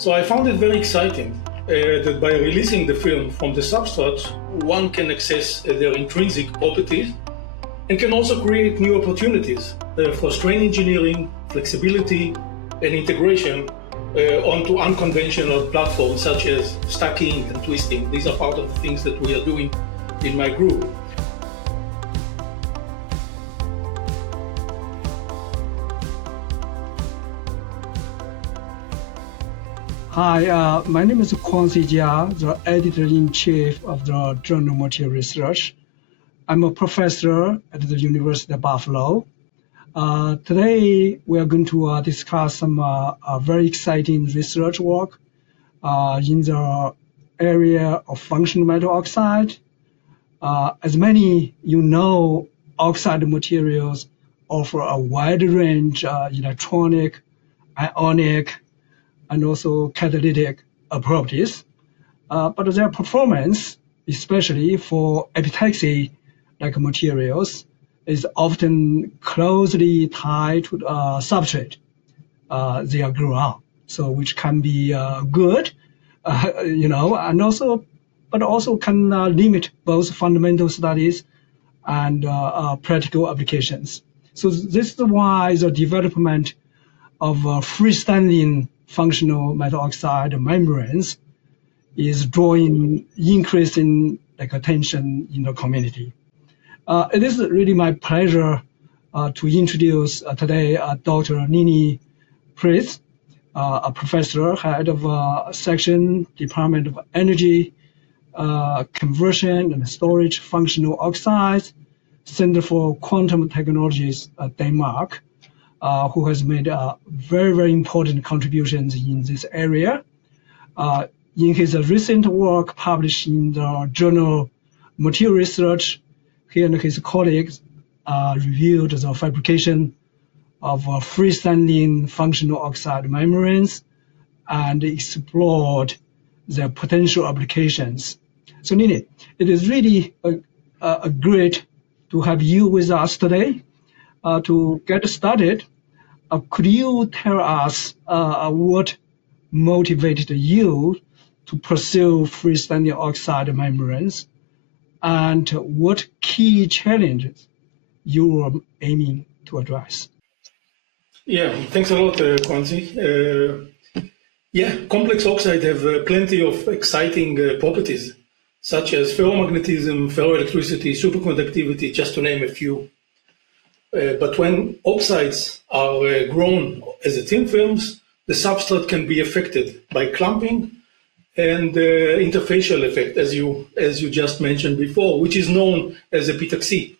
So I found it very exciting that by releasing the film from the substrate, one can access their intrinsic properties and can also create new opportunities for strain engineering, flexibility, and integration onto unconventional platforms such as stacking and twisting. These are part of the things that we are doing in my group. Hi, my name is Quanxi, the editor-in-chief of the journal Material Research. I'm a professor at the University of Buffalo. Today, we are going to discuss some very exciting research work in the area of functional metal oxide. As many you know, oxide materials offer a wide range of electronic, ionic, and also catalytic properties. But their performance, especially for epitaxy-like materials, is often closely tied to the substrate they are grown on. So which can be good, and also, but also can limit both fundamental studies and practical applications. So this is why the development of freestanding functional metal oxide membranes is drawing increasing attention in the community. It is really my pleasure to introduce today Dr. Nini Pryds, a professor, head of section, Department of Energy, Conversion and Storage Functional Oxides, Center for Quantum Technologies, Denmark, who has made very, very important contributions in this area. In his recent work published in the journal Material Research, he and his colleagues reviewed the fabrication of freestanding functional oxide membranes and explored their potential applications. So Nini, it is really a great to have you with us today. To get started, could you tell us what motivated you to pursue freestanding oxide membranes and what key challenges you were aiming to address? Yeah, thanks a lot, Quanxi. Complex oxides have plenty of exciting properties, such as ferromagnetism, ferroelectricity, superconductivity, just to name a few. But when oxides are grown as thin films, the substrate can be affected by clumping and interfacial effect, as you just mentioned before, which is known as epitaxy.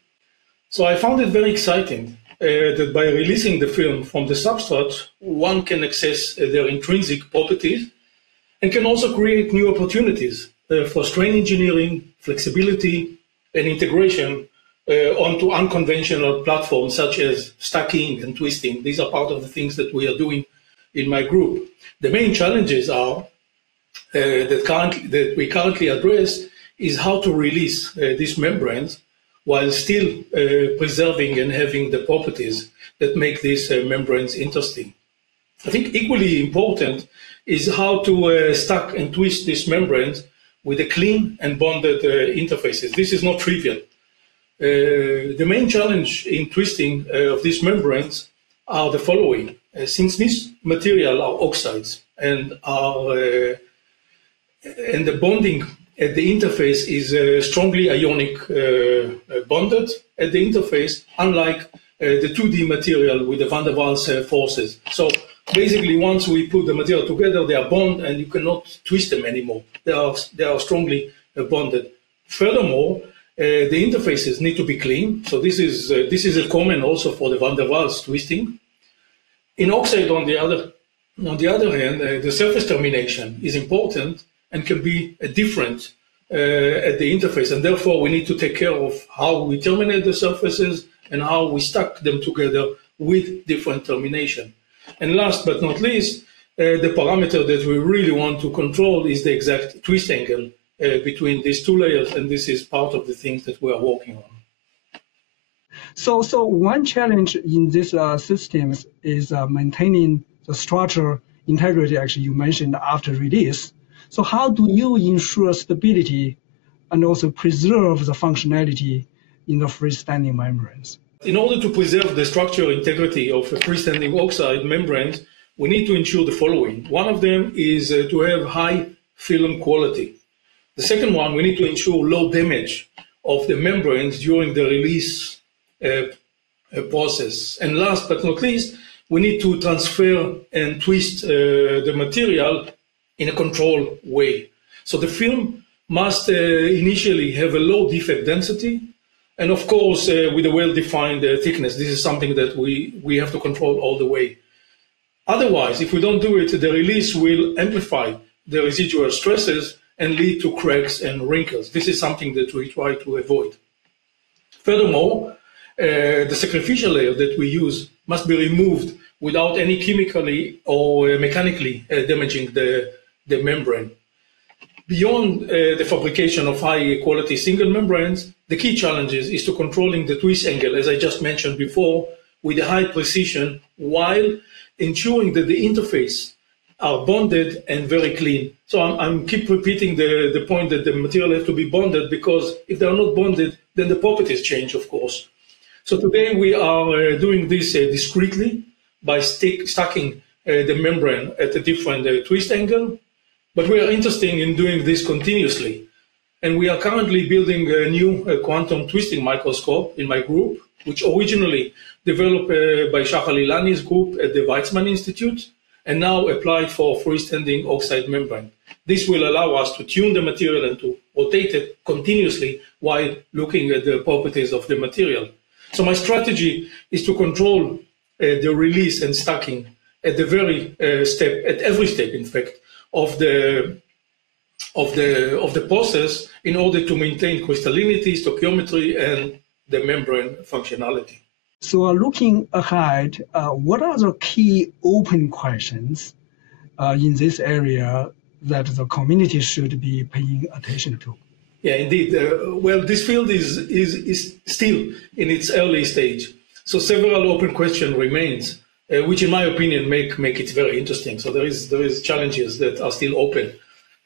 So I found it very exciting that by releasing the film from the substrate, one can access their intrinsic properties and can also create new opportunities for strain engineering, flexibility, and integration onto unconventional platforms such as stacking and twisting. These are part of the things that we are doing in my group. The main challenges are that we currently address is how to release these membranes while still preserving and having the properties that make these membranes interesting. I think equally important is how to stack and twist these membranes with a clean and bonded interfaces. This is not trivial. The main challenge in twisting of these membranes are the following. Since these material are oxides and the bonding at the interface is strongly ionic bonded at the interface, unlike the 2D material with the van der Waals forces. So basically, once we put the material together, they are bonded and you cannot twist them anymore. They are strongly bonded. Furthermore, the interfaces need to be clean. So this is a common also for the van der Waals twisting. In oxide, on the other hand, the surface termination is important and can be different at the interface, and therefore we need to take care of how we terminate the surfaces and how we stack them together with different termination. And last but not least, the parameter that we really want to control is the exact twist angle between these two layers, and this is part of the things that we are working on. So one challenge in these systems is maintaining the structure integrity, actually, you mentioned after release. So how do you ensure stability and also preserve the functionality in the freestanding membranes? In order to preserve the structural integrity of freestanding oxide membranes, we need to ensure the following. One of them is to have high film quality. The second one, we need to ensure low damage of the membranes during the release process. And last but not least, we need to transfer and twist the material in a controlled way. So the film must initially have a low defect density, and of course, with a well-defined thickness. This is something that we have to control all the way. Otherwise, if we don't do it, the release will amplify the residual stresses and lead to cracks and wrinkles. This is something that we try to avoid. Furthermore, the sacrificial layer that we use must be removed without any chemically or mechanically damaging the membrane. Beyond the fabrication of high-quality single membranes, the key challenge is to controlling the twist angle, as I just mentioned before, with a high precision, while ensuring that the interface are bonded and very clean. So I'm keep repeating the point that the material has to be bonded, because if they are not bonded, then the properties change, of course. So today we are doing this discreetly by stacking the membrane at a different twist angle, but we are interested in doing this continuously. And we are currently building a new quantum twisting microscope in my group, which originally developed by Shachar Ilani's group at the Weizmann Institute, and now applied for freestanding oxide membrane. This will allow us to tune the material and to rotate it continuously while looking at the properties of the material. So my strategy is to control the release and stacking at the very at every step, in fact, of the process, in order to maintain crystallinity, stoichiometry, and the membrane functionality. So looking ahead, what are the key open questions in this area that the community should be paying attention to? Yeah, indeed. Well, this field is still in its early stage. So several open questions remains, which in my opinion make it very interesting. So there is challenges that are still open.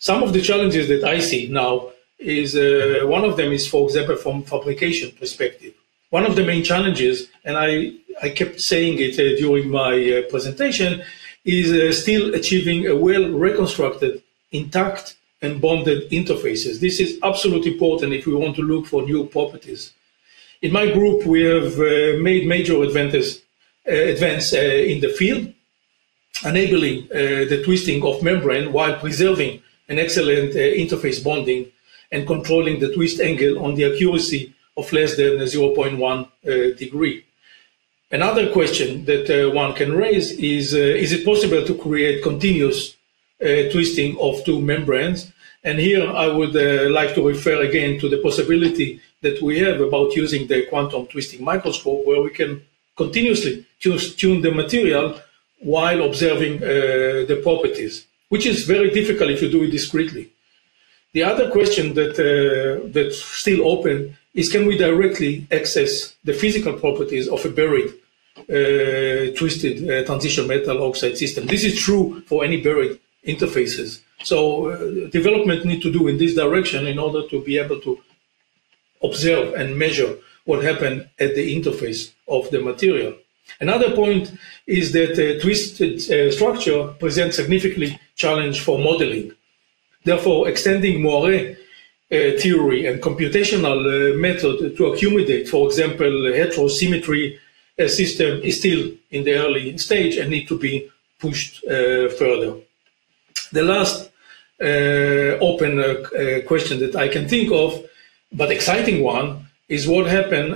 Some of the challenges that I see now is, one of them is, for example, from fabrication perspective. One of the main challenges, and I kept saying it during my presentation, is still achieving a well-reconstructed, intact, and bonded interfaces. This is absolutely important if we want to look for new properties. In my group, we have made major advance in the field, enabling the twisting of membrane while preserving an excellent interface bonding and controlling the twist angle on the accuracy of less than 0.1 degree. Another question that one can raise is it possible to create continuous twisting of two membranes? And here I would like to refer again to the possibility that we have about using the quantum twisting microscope, where we can continuously tune the material while observing the properties, which is very difficult if you do it discretely. The other question that's still open is, can we directly access the physical properties of a buried twisted transition metal oxide system? This is true for any buried interfaces. So development need to do in this direction in order to be able to observe and measure what happened at the interface of the material. Another point is that twisted structure presents significantly challenge for modeling. Therefore, extending Moiré theory and computational method to accommodate, for example, heterosymmetry system is still in the early stage and need to be pushed further. The last open question that I can think of, but exciting one, is what happened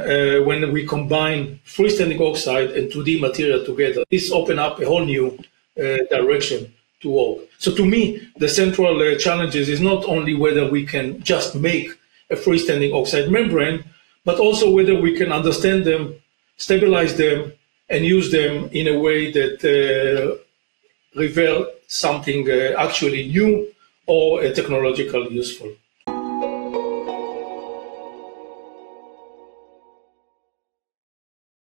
when we combine freestanding oxide and 2D material together. This opens up a whole new direction to work. So to me, the central challenges is not only whether we can just make a freestanding oxide membrane, but also whether we can understand them, stabilize them, and use them in a way that reveal something actually new or technologically useful.